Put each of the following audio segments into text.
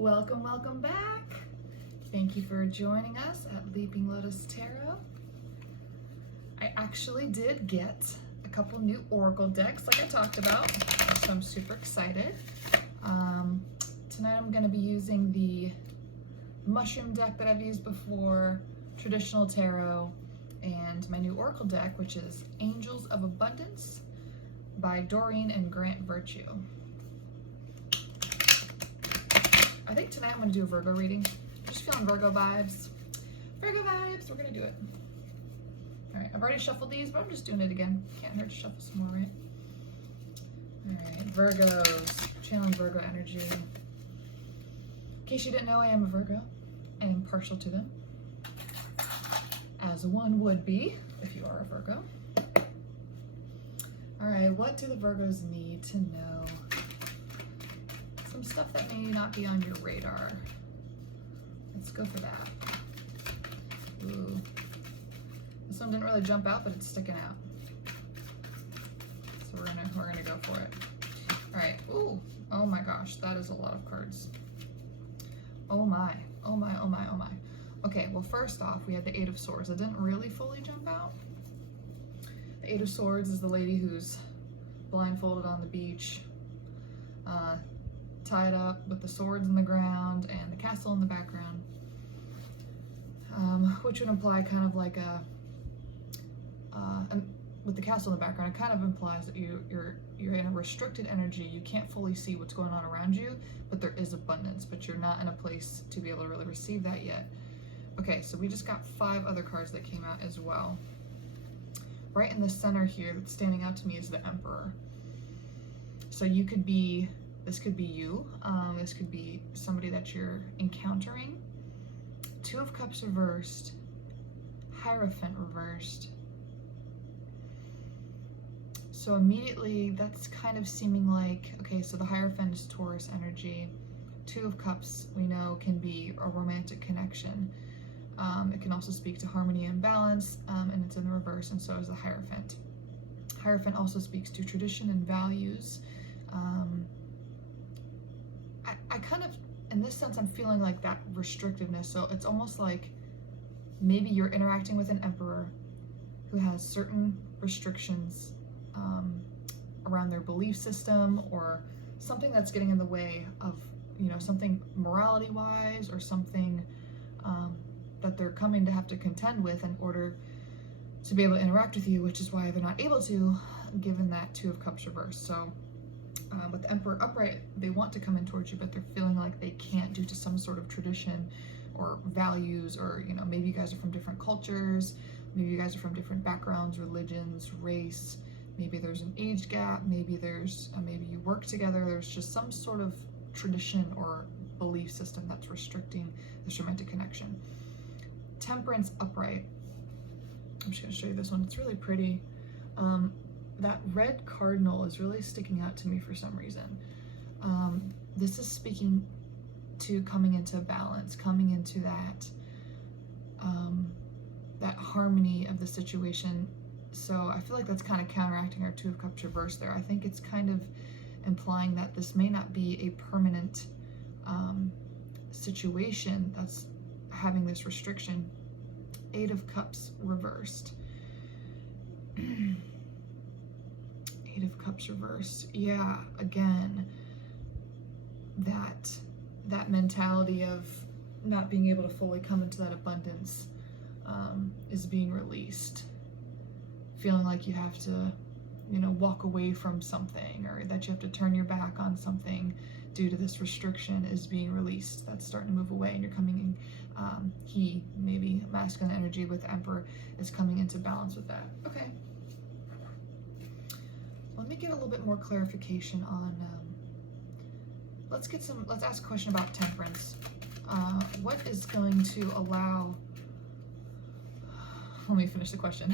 Welcome, welcome back. Thank you for joining us at Leaping Lotus Tarot. I actually did get a couple new oracle decks like I talked about, so I'm super excited. Tonight I'm going to be using the mushroom deck that I've used before, traditional tarot, and my new oracle deck, which is Angels of Abundance by Doreen and Grant Virtue. I think tonight I'm going to do a Virgo reading. Just feeling Virgo vibes. Virgo vibes, we're going to do it. All right, I've already shuffled these, but I'm just doing it again. Can't hurt to shuffle some more, right? All right, Virgos, channeling Virgo energy. In case you didn't know, I am a Virgo and am partial to them, as one would be if you are a Virgo. All right, what do the Virgos need to know? Some stuff that may not be on your radar. Let's go for that. Ooh. This one didn't really jump out, but it's sticking out. So we're gonna go for it. All right. Ooh. Oh my gosh, that is a lot of cards. Oh my. Oh my. Oh my. Oh my. Okay. Well, first off, we had the Eight of Swords. It didn't really fully jump out. The Eight of Swords is the lady who's blindfolded on the beach, tied up with the swords in the ground and the castle in the background, which would imply kind of like with the castle in the background, it kind of implies that you're in a restricted energy. You can't fully see what's going on around you, but there is abundance, but you're not in a place to be able to really receive that yet. Okay, so we just got 5 other cards that came out as well. Right in the center here, that's standing out to me, is the Emperor. So you could be, this could be you, this could be somebody that you're encountering. 2 of Cups reversed, Hierophant reversed. So immediately that's kind of seeming like, okay, so the Hierophant is Taurus energy. 2 of Cups, we know, can be a romantic connection. It can also speak to harmony and balance, and it's in the reverse, and so is the Hierophant. Hierophant also speaks to tradition and values. I kind of, in this sense, I'm feeling like that restrictiveness. So it's almost like maybe you're interacting with an emperor who has certain restrictions around their belief system, or something that's getting in the way of, you know, something morality-wise, or something that they're coming to have to contend with in order to be able to interact with you, which is why they're not able to, given that 2 of Cups reversed. So with the Emperor upright, they want to come in towards you, but they're feeling like they can't due to some sort of tradition or values, or, you know, maybe you guys are from different cultures, maybe you guys are from different backgrounds, religions, race, maybe there's an age gap, maybe there's, maybe you work together, there's just some sort of tradition or belief system that's restricting this romantic connection. Temperance upright. I'm just going to show you this one. It's really pretty. That red cardinal is really sticking out to me for some reason. This is speaking to coming into balance, coming into that that harmony of the situation. So I feel like that's kind of counteracting our 2 of Cups reverse there. I think it's kind of implying that this may not be a permanent situation that's having this restriction. 8 of Cups reversed. 8 of Cups reversed. Yeah, again, that mentality of not being able to fully come into that abundance is being released. Feeling like you have to, you know, walk away from something, or that you have to turn your back on something due to this restriction is being released. That's starting to move away, and you're coming in, he, maybe masculine energy with Emperor, is coming into balance with that. Okay. Let me get a little bit more clarification on, let's ask a question about temperance. What is going to allow, let me finish the question.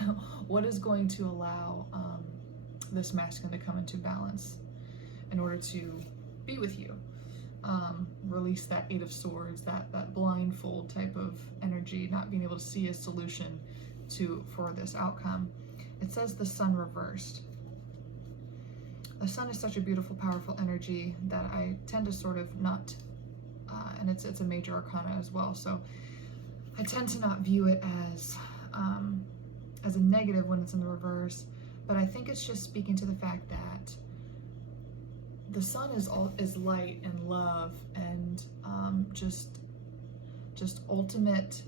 What is going to allow this masculine to come into balance in order to be with you? Release that 8 of Swords, that blindfold type of energy, not being able to see a solution for this outcome. It says the Sun reversed. The Sun is such a beautiful, powerful energy that I tend to sort of not and it's a major arcana as well. So I tend to not view it as a negative when it's in the reverse, but I think it's just speaking to the fact that the sun is light and love and just ultimate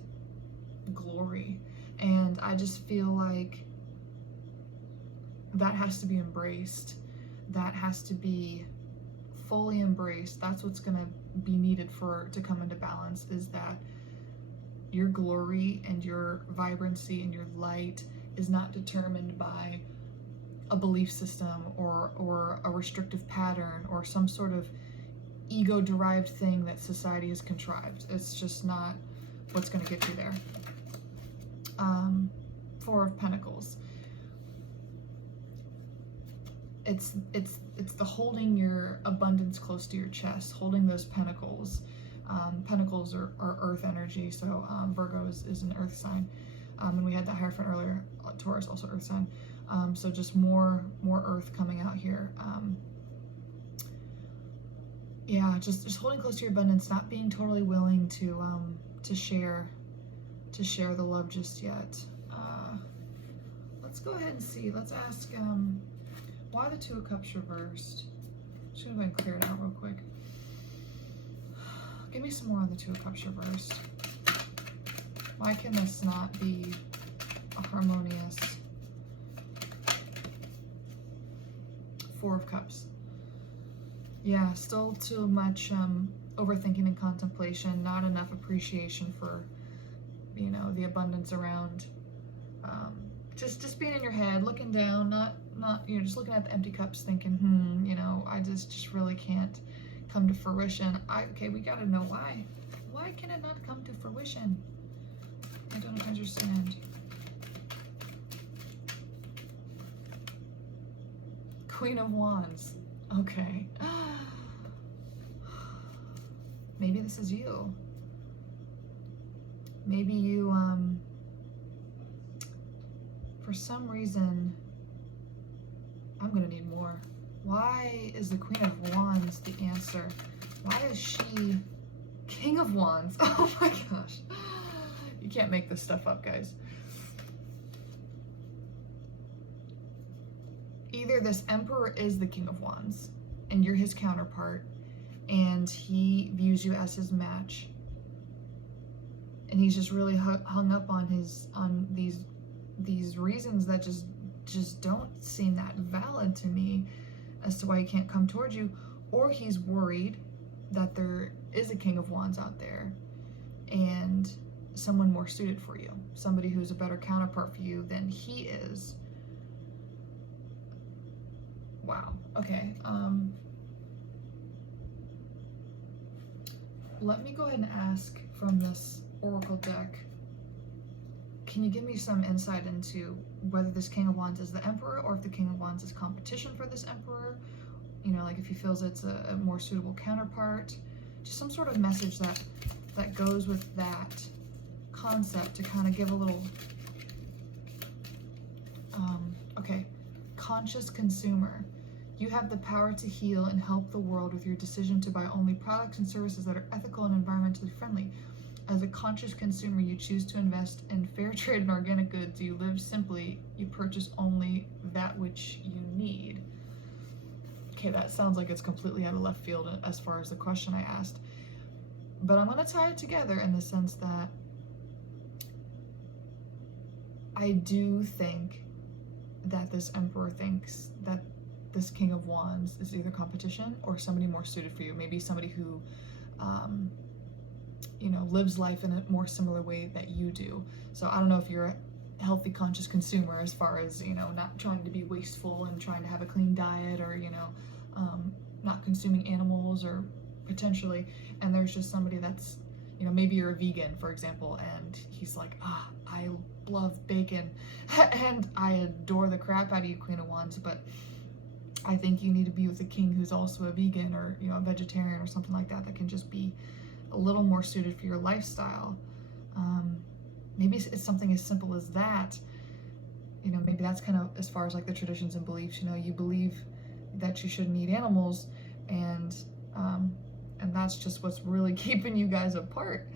glory, and I just feel like that has to be embraced. That has to be fully embraced. That's what's going to be needed to come into balance, is that your glory and your vibrancy and your light is not determined by a belief system or a restrictive pattern or some sort of ego-derived thing that society has contrived. It's just not what's going to get you there. Four of Pentacles. It's the holding your abundance close to your chest, holding those pentacles. Pentacles are earth energy, so Virgo is an earth sign. And we had that Hierophant earlier. Taurus also earth sign. So just more earth coming out here. Yeah, just holding close to your abundance, not being totally willing to share the love just yet. Let's go ahead and see. Let's ask why the Two of Cups reversed. Just gonna go ahead and clear it out real quick. Give me some more on the Two of Cups reversed. Why can this not be a harmonious Four of Cups? Yeah, still too much overthinking and contemplation, not enough appreciation for, you know, the abundance around. Just being in your head, looking down, not you know, just looking at the empty cups, thinking, you know, I just really can't come to fruition. Okay, we gotta know why. Why can it not come to fruition? I don't understand. Queen of Wands. Okay. Maybe this is you. Maybe you, for some reason, I'm gonna need more. Why is the Queen of Wands the answer? Why is she King of Wands? Oh my gosh. You can't make this stuff up, guys. Either this Emperor is the King of Wands and you're his counterpart and he views you as his match, and he's just really hung up on these reasons that just don't seem that valid to me as to why he can't come towards you, or he's worried that there is a King of Wands out there and someone more suited for you, somebody who's a better counterpart for you than he is. Wow. Okay. Let me go ahead and ask from this Oracle deck, can you give me some insight into whether this King of Wands is the Emperor or if the King of Wands is competition for this Emperor? You know, like if he feels it's a more suitable counterpart. Just some sort of message that goes with that concept to kind of give a little, okay. Conscious consumer. You have the power to heal and help the world with your decision to buy only products and services that are ethical and environmentally friendly. As a conscious consumer, you choose to invest in fair trade and organic goods. You live simply. You purchase only that which you need. Okay, that sounds like it's completely out of left field as far as the question I asked. But I'm going to tie it together in the sense that I do think that this Emperor thinks that this King of Wands is either competition or somebody more suited for you. Maybe somebody who, you know, lives life in a more similar way that you do. So I don't know if you're a healthy, conscious consumer as far as, you know, not trying to be wasteful and trying to have a clean diet, or, you know, not consuming animals or potentially. And there's just somebody that's, you know, maybe you're a vegan, for example, and he's like, I love bacon and I adore the crap out of you, Queen of Wands, but I think you need to be with a king who's also a vegan or, you know, a vegetarian or something like that, that can just be a little more suited for your lifestyle. Maybe it's something as simple as that. You know, maybe that's kind of as far as like the traditions and beliefs. You know, you believe that you shouldn't eat animals, and And that's just what's really keeping you guys apart.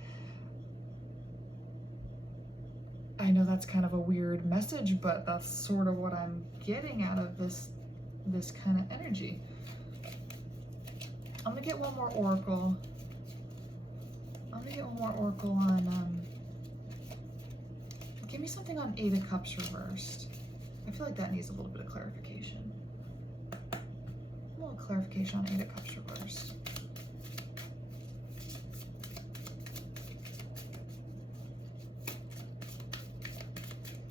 I know that's kind of a weird message, but that's sort of what I'm getting out of this kind of energy. I'm gonna get one more oracle. On, give me something on Eight of Cups reversed. I feel like that needs a little bit of clarification. A little clarification on Eight of Cups reversed.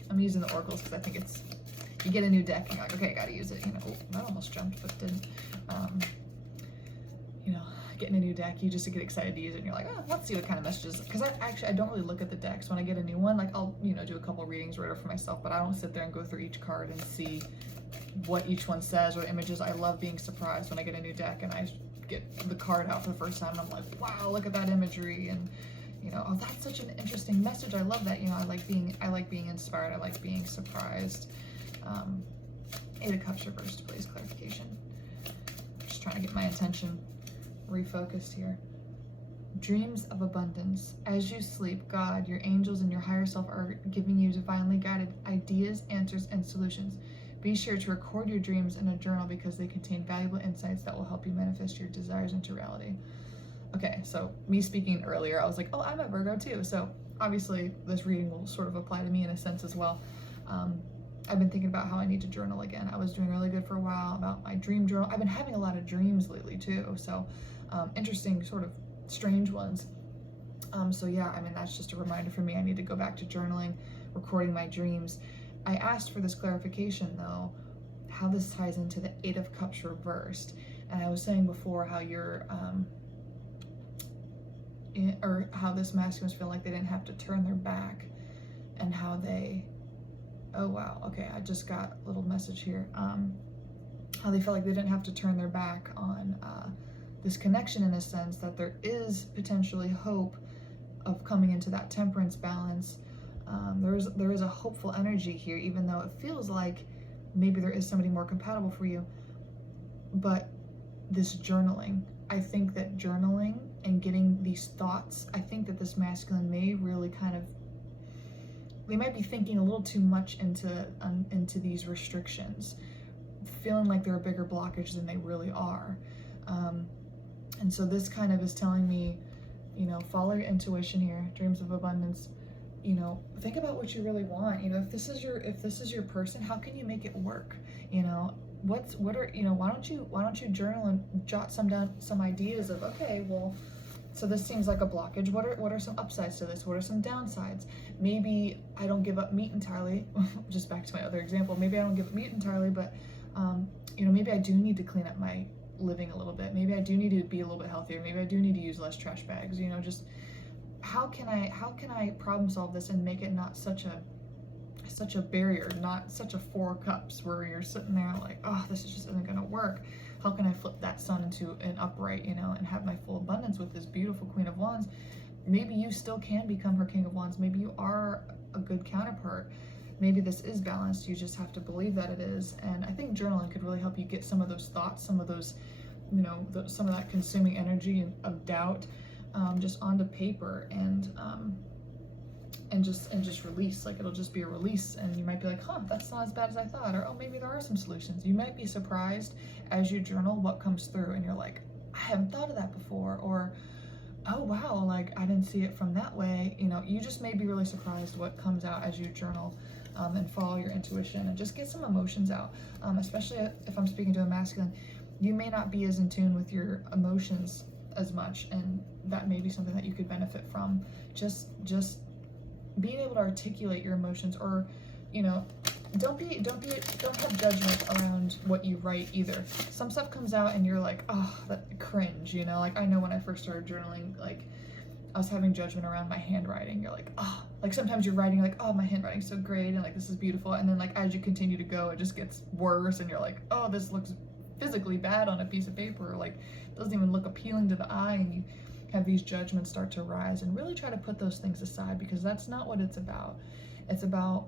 I'm using the oracles because I think it's, you get a new deck and you're like, okay, I gotta use it. You know, oh, that almost jumped, but didn't. You know, getting a new deck, you just get excited to use it and you're like, oh, let's see what kind of messages. Because I don't really look at the decks when I get a new one. Like I'll, you know, do a couple readings right for myself, but I don't sit there and go through each card and see what each one says or images. I love being surprised when I get a new deck and I get the card out for the first time and I'm like, wow, look at that imagery, and you know, oh, that's such an interesting message. I love that. You know, I like being inspired. I like being surprised. Eight of Cups reversed, please, clarification. Just trying to get my attention refocused here. Dreams of abundance. As you sleep, God, your angels, and your higher self are giving you divinely guided ideas, answers, and solutions. Be sure to record your dreams in a journal because they contain valuable insights that will help you manifest your desires into reality. Okay, so me speaking earlier, I was like, oh, I'm a Virgo too. So obviously this reading will sort of apply to me in a sense as well. I've been thinking about how I need to journal again. I was doing really good for a while about my dream journal. I've been having a lot of dreams lately too. So interesting, sort of strange ones. So yeah, I mean, that's just a reminder for me. I need to go back to journaling, recording my dreams. I asked for this clarification though, how this ties into the Eight of Cups reversed. And I was saying before how you're, or how this masculines feel like they didn't have to turn their back, and how they, oh wow, okay, I just got a little message here, how they felt like they didn't have to turn their back on this connection, in a sense that there is potentially hope of coming into that temperance balance. There is a hopeful energy here, even though it feels like maybe there is somebody more compatible for you. But this journaling, I think that journaling and getting these thoughts, I think that this masculine may really kind of, they might be thinking a little too much into these restrictions, feeling like they're a bigger blockage than they really are. And so this kind of is telling me, you know, follow your intuition here, dreams of abundance. You know, think about what you really want. You know, if this is your person, how can you make it work? You know, why don't you journal and jot some ideas of, okay, well, so this seems like a blockage. What are some upsides to this? What are some downsides? Maybe I don't give up meat entirely. Just back to my other example. Maybe I don't give up meat entirely, but you know, maybe I do need to clean up my living a little bit. Maybe I do need to be a little bit healthier. Maybe I do need to use less trash bags. You know, just how can I problem solve this and make it not such a barrier, not such a Four of Cups where you're sitting there like, oh, this just isn't gonna work. How can I flip that sun into an upright, you know, and have my full abundance with this beautiful Queen of Wands? Maybe you still can become her King of Wands. Maybe you are a good counterpart. Maybe this is balanced. You just have to believe that it is. And I think journaling could really help you get some of those thoughts, some of those, you know, some of that consuming energy of doubt, just onto paper, and just release. Like, it'll just be a release, and you might be like, huh, that's not as bad as I thought, or oh, maybe there are some solutions. You might be surprised as you journal what comes through, and you're like, I haven't thought of that before, or oh wow, like I didn't see it from that way. You know, you just may be really surprised what comes out as you journal, and follow your intuition and just get some emotions out. Especially if I'm speaking to a masculine, you may not be as in tune with your emotions as much, and that may be something that you could benefit from. Just being able to articulate your emotions, or, you know, don't have judgment around what you write either. Some stuff comes out and you're like, oh, that cringe, you know, like I know when I first started journaling, like I was having judgment around my handwriting. You're like, oh, like sometimes you're writing, you're like, oh, my handwriting's so great, and like this is beautiful, and then like as you continue to go, it just gets worse, and you're like, oh, this looks physically bad on a piece of paper, like it doesn't even look appealing to the eye, and you have these judgments start to rise. And really try to put those things aside, because that's not what it's about. It's about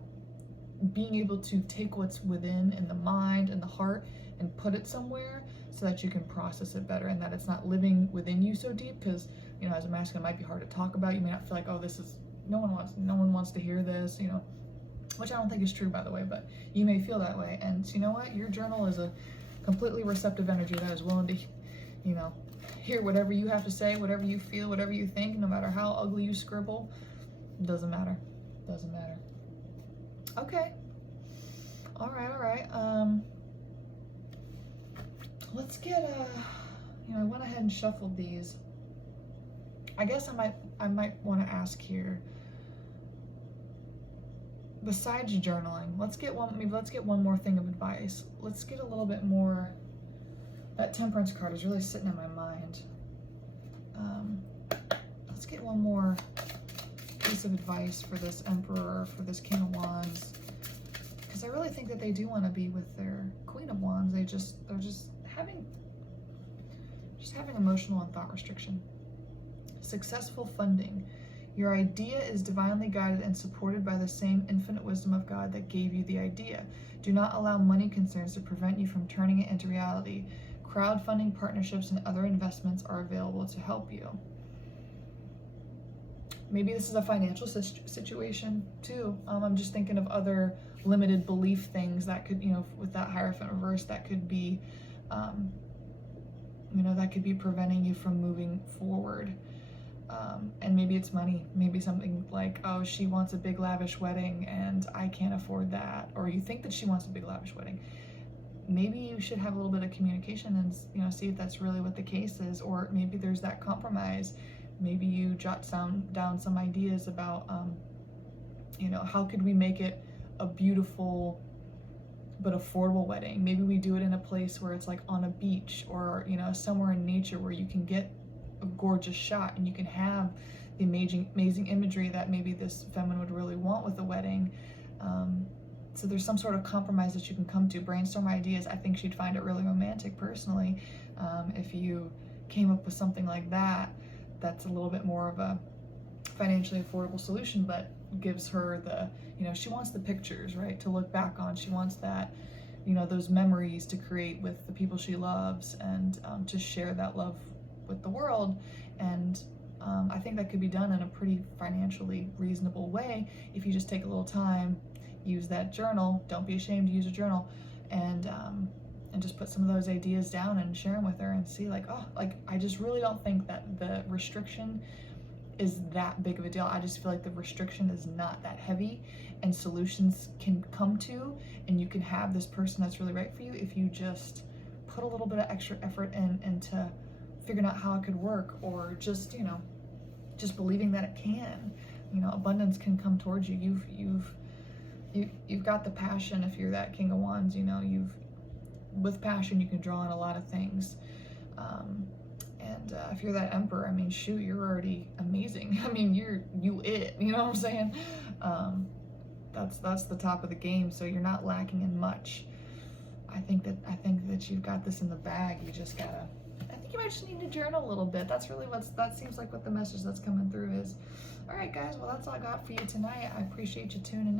being able to take what's within in the mind and the heart and put it somewhere so that you can process it better, and that it's not living within you so deep, because, you know, as a masculine, it might be hard to talk about. You may not feel like, oh, this is, no one wants to hear this, you know, which I don't think is true, by the way, but you may feel that way. And so you know what? Your journal is a completely receptive energy that is willing to, you know, hear whatever you have to say, whatever you feel, whatever you think, no matter how ugly you scribble. Doesn't matter. Doesn't matter. Okay. All right. Let's get you know, I went ahead and shuffled these. I guess I might want to ask here, besides journaling, let's get one more thing of advice. Let's get a little bit more. That Temperance card is really sitting in my mind. Let's get one more piece of advice for this Emperor, for this King of Wands, because I really think that they do want to be with their Queen of Wands. They're just having emotional and thought restriction. Successful funding. Your idea is divinely guided and supported by the same infinite wisdom of God that gave you the idea. Do not allow money concerns to prevent you from turning it into reality. Crowdfunding, partnerships, and other investments are available to help you. Maybe this is a financial situation too. I'm just thinking of other limited belief things that could, you know, with that Hierophant reverse, that could be, you know, that could be preventing you from moving forward. And maybe it's money. Maybe something like, oh, she wants a big lavish wedding and I can't afford that. Or you think that she wants a big lavish wedding. Maybe you should have a little bit of communication and, you know, see if that's really what the case is. Or maybe there's that compromise. Maybe you jot down some ideas about, you know, how could we make it a beautiful but affordable wedding? Maybe we do it in a place where it's like on a beach, or, you know, somewhere in nature where you can get a gorgeous shot and you can have the amazing imagery that maybe this feminine would really want with the wedding. So there's some sort of compromise that you can come to. Brainstorm ideas. I think she'd find it really romantic personally, if you came up with something like that, that's a little bit more of a financially affordable solution, but gives her the, you know, she wants the pictures, right, to look back on. She wants that, you know, those memories to create with the people she loves, and to share that love with the world. And I think that could be done in a pretty financially reasonable way if you just take a little time, use that journal. Don't be ashamed to use a journal, and just put some of those ideas down and share them with her, and see like, oh, like, I just really don't think that the restriction is that big of a deal. I just feel like the restriction is not that heavy, and solutions can come to, and you can have this person that's really right for you if you just put a little bit of extra effort into figuring out how it could work, or just, you know, just believing that it can. You know, abundance can come towards you. You've got the passion. If you're that King of Wands, you know, with passion you can draw on a lot of things. And if you're that Emperor, I mean, shoot, you're already amazing. I mean, you know what I'm saying? That's the top of the game, so you're not lacking in much. I think that you've got this in the bag. You just gotta, I think you might just need to journal a little bit. That's really that seems like what the message that's coming through is. All right, guys, well, that's all I got for you tonight. I appreciate you tuning in.